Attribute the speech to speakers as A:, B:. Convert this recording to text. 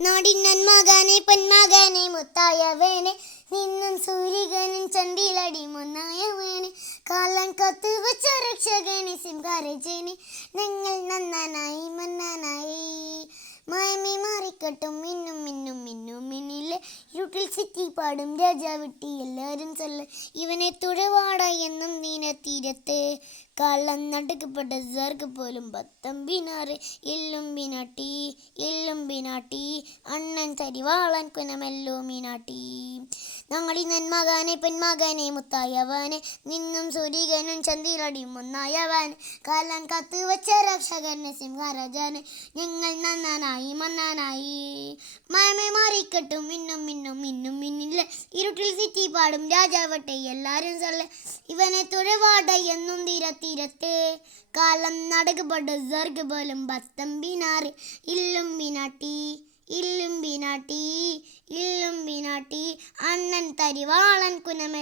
A: നാടിന്നൻ മകനെ പൊന്മകനെ മുത്തായവനെ നിന്നും സൂര്യകനും ചണ്ടിലടി മുന്നായവനെ കാലം കത്തു വെച്ച രക്ഷകനെ സിംഹാരജനെ നിങ്ങൾ നന്നാനായി മന്നാനായി. മായമേ മാറിക്കട്ടും മിന്നും മിന്നും മിന്നും മിന്നിലെ ഇരുട്ടിൽ സിറ്റി പാടും രാജാവിട്ടി എല്ലാവരും ചൊല്ല ഇവനെ തുഴവാട എന്നും നീന തീരത്ത് കള്ളം നടുക്കപ്പെട്ട സാർക്ക് പോലും പത്തം പത്തമ്പിനാറ് എല്ലും ബിനാട്ടി അണ്ണൻ തരിവാളൻ കുനമെല്ലോ മീനാട്ടി ഞങ്ങളി നന്മകാനെ പെൺമകനെ മുത്തായവനെ. നിന്നും സൂര്യകനും ചന്ദ്രടിയും ഒന്നായവൻ. കാലം കത്ത് വെച്ച രക്ഷകനെ സിംഹരാജാന് ഞങ്ങൾ നന്നാനായി മന്നാനായി. മാമേ മാറിക്കെട്ടും മിന്നും മിന്നും മിന്നില്ല ഇരുട്ടിൽ സിറ്റി പാടും. രാജാവട്ടെ എല്ലാരും സല്ല ഇവനെ തുഴവാട എന്നും തീരത്തീരത്തെ. കാലം നടകപ്പെട്ട് സർഗ് പോലും പത്തമ്പിനാറ് ഇല്ലും ബിനാട്ടി ഇല്ലും ബിനാട്ടി ഇല്ലും ബിനാട്ടി അണ്ണൻ തരിവാളൻ കുനമ.